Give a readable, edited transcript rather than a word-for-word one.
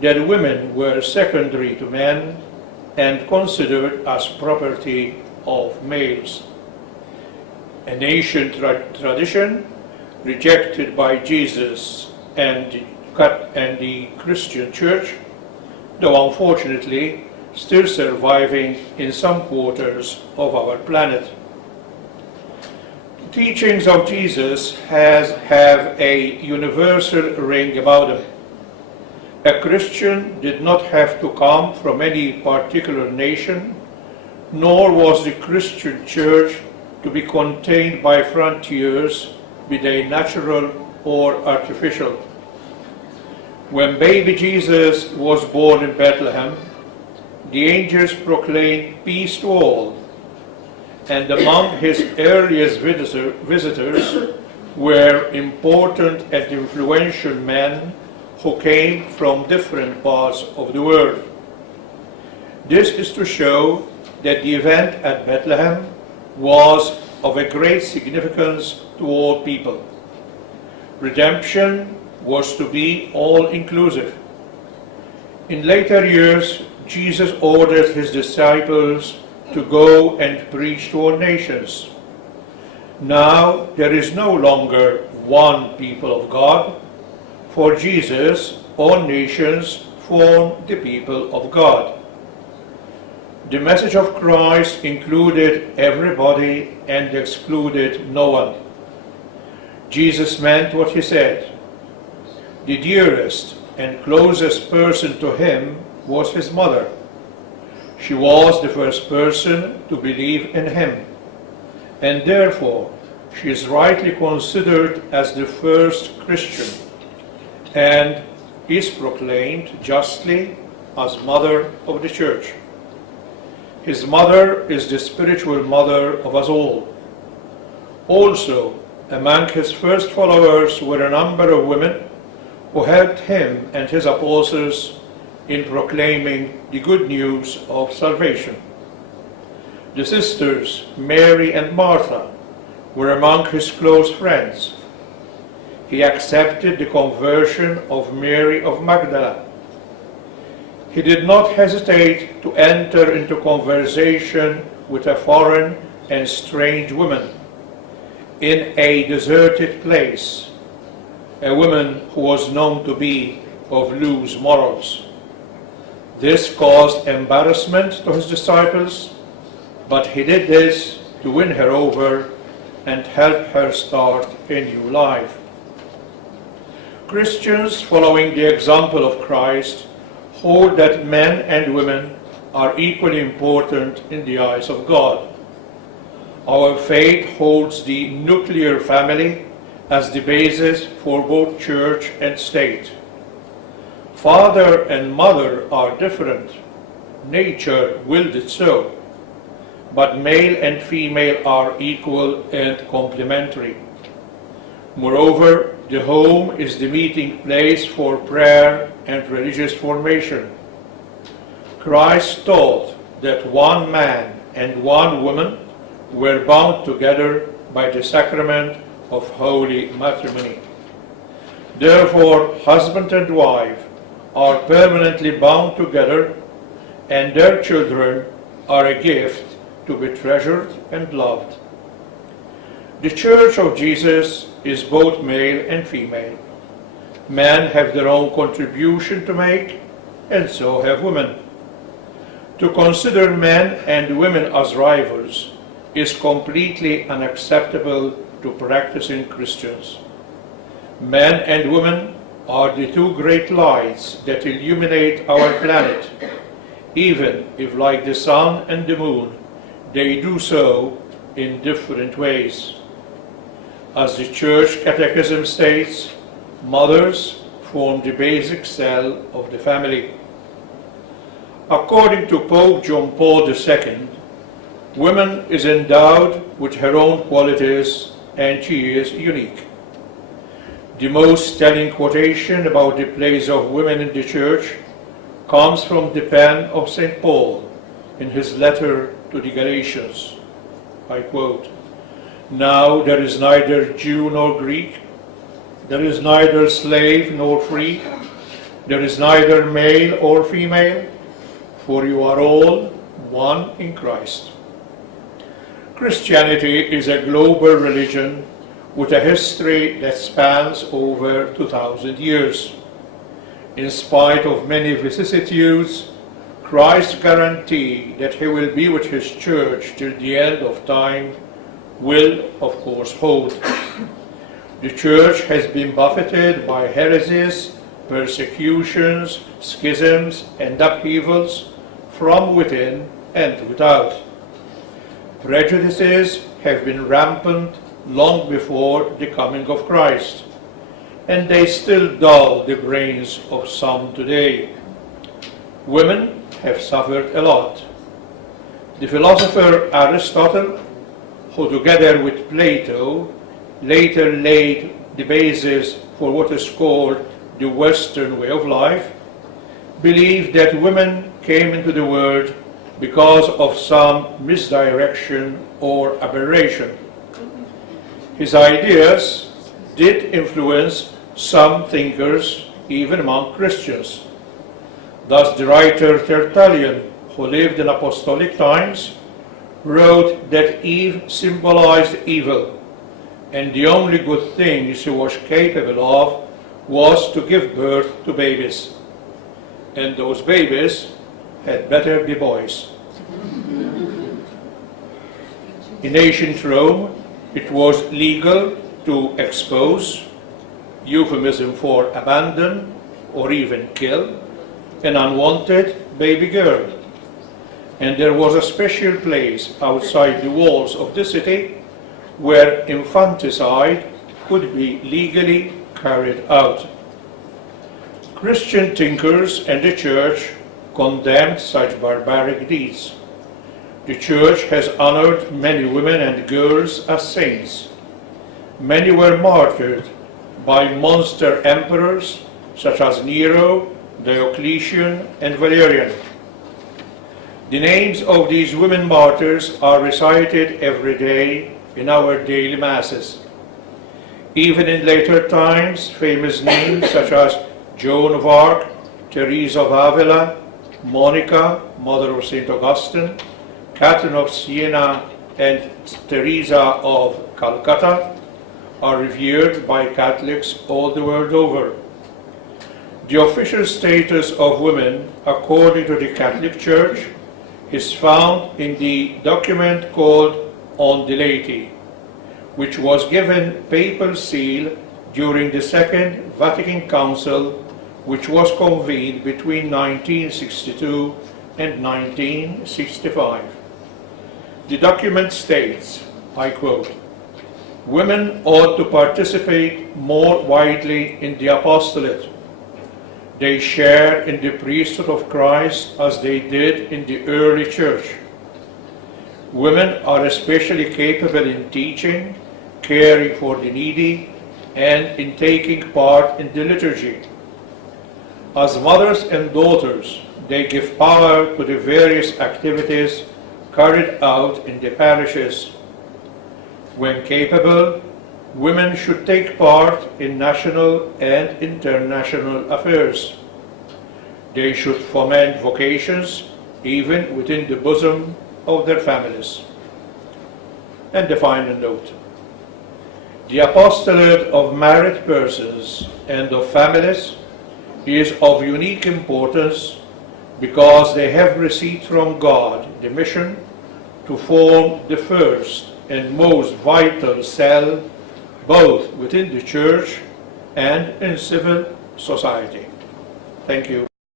that women were secondary to men and considered as property of males. An ancient tradition rejected by Jesus and the Christian Church, though unfortunately still surviving in some quarters of our planet. The teachings of Jesus have a universal ring about them. A Christian did not have to come from any particular nation, nor was the Christian Church to be contained by frontiers, be they natural or artificial. When baby Jesus was born in Bethlehem, the angels proclaimed peace to all, and among his earliest visitors were important and influential men who came from different parts of the world. This is to show that the event at Bethlehem was of a great significance to all people. Redemption was to be all-inclusive. In later years, Jesus ordered his disciples to go and preach to all nations. Now there is no longer one people of God. For Jesus, all nations form the people of God. The message of Christ included everybody and excluded no one. Jesus meant what he said. The dearest and closest person to him was his mother. She was the first person to believe in him, and therefore she is rightly considered as the first Christian, and is proclaimed justly as mother of the Church. His mother is the spiritual mother of us all. Also, among his first followers were a number of women who helped him and his apostles in proclaiming the good news of salvation. The sisters Mary and Martha were among his close friends. He accepted the conversion of Mary of Magdala. He did not hesitate to enter into conversation with a foreign and strange woman in a deserted place, a woman who was known to be of loose morals. This caused embarrassment to his disciples, but he did this to win her over and help her start a new life. Christians, following the example of Christ, hold that men and women are equally important in the eyes of God. Our faith holds the nuclear family as the basis for both church and state. Father and mother are different. Nature willed it so. But male and female are equal and complementary. Moreover, the home is the meeting place for prayer and religious formation. Christ taught that one man and one woman were bound together by the sacrament of holy matrimony. Therefore, husband and wife are permanently bound together, and their children are a gift to be treasured and loved. The Church of Jesus is both male and female. Men have their own contribution to make, and so have women. To consider men and women as rivals is completely unacceptable to practicing Christians. Men and women are the two great lights that illuminate our planet, even if, like the sun and the moon, they do so in different ways. As the Church Catechism states, mothers form the basic cell of the family. According to Pope John Paul II, woman is endowed with her own qualities and she is unique. The most telling quotation about the place of women in the Church comes from the pen of St. Paul in his letter to the Galatians. I quote, "Now there is neither Jew nor Greek, there is neither slave nor free, There is neither male or female, for you are all one in Christ. Christianity is a global religion with a history that spans over 2,000 years. In spite of many vicissitudes, Christ's guarantee that he will be with his church till the end of time will, of course, hold. The church has been buffeted by heresies, persecutions, schisms, and upheavals from within and without. Prejudices have been rampant long before the coming of Christ, and they still dull the brains of some today. Women have suffered a lot. The philosopher Aristotle, who together with Plato later laid the basis for what is called the Western way of life, believed that women came into the world because of some misdirection or aberration. His ideas did influence some thinkers, even among Christians. Thus the writer Tertullian, who lived in apostolic times, wrote that Eve symbolized evil, and the only good thing she was capable of was to give birth to babies. And those babies had better be boys. In ancient Rome, it was legal to expose, euphemism for abandon or even kill, an unwanted baby girl. And there was a special place outside the walls of the city where infanticide could be legally carried out. Christian thinkers and the Church condemned such barbaric deeds. The Church has honored many women and girls as saints. Many were martyred by monster emperors such as Nero, Diocletian, and Valerian. The names of these women martyrs are recited every day in our daily masses. Even in later times, famous names such as Joan of Arc, Teresa of Avila, Monica, mother of St. Augustine, Catherine of Siena, and Teresa of Calcutta are revered by Catholics all the world over. The official status of women, according to the Catholic Church, is found in the document called On the Laity, which was given papal seal during the Second Vatican Council, which was convened between 1962 and 1965. The document states, I quote, "Women ought to participate more widely in the apostolate. They share in the priesthood of Christ as they did in the early church. Women are especially capable in teaching, caring for the needy, and in taking part in the liturgy. As mothers and daughters, they give power to the various activities carried out in the parishes. When capable, women should take part in national and international affairs. They should foment vocations even within the bosom of their families." And the final note. The apostolate of married persons and of families is of unique importance because they have received from God the mission to form the first and most vital cell both within the Church and in civil society. Thank you.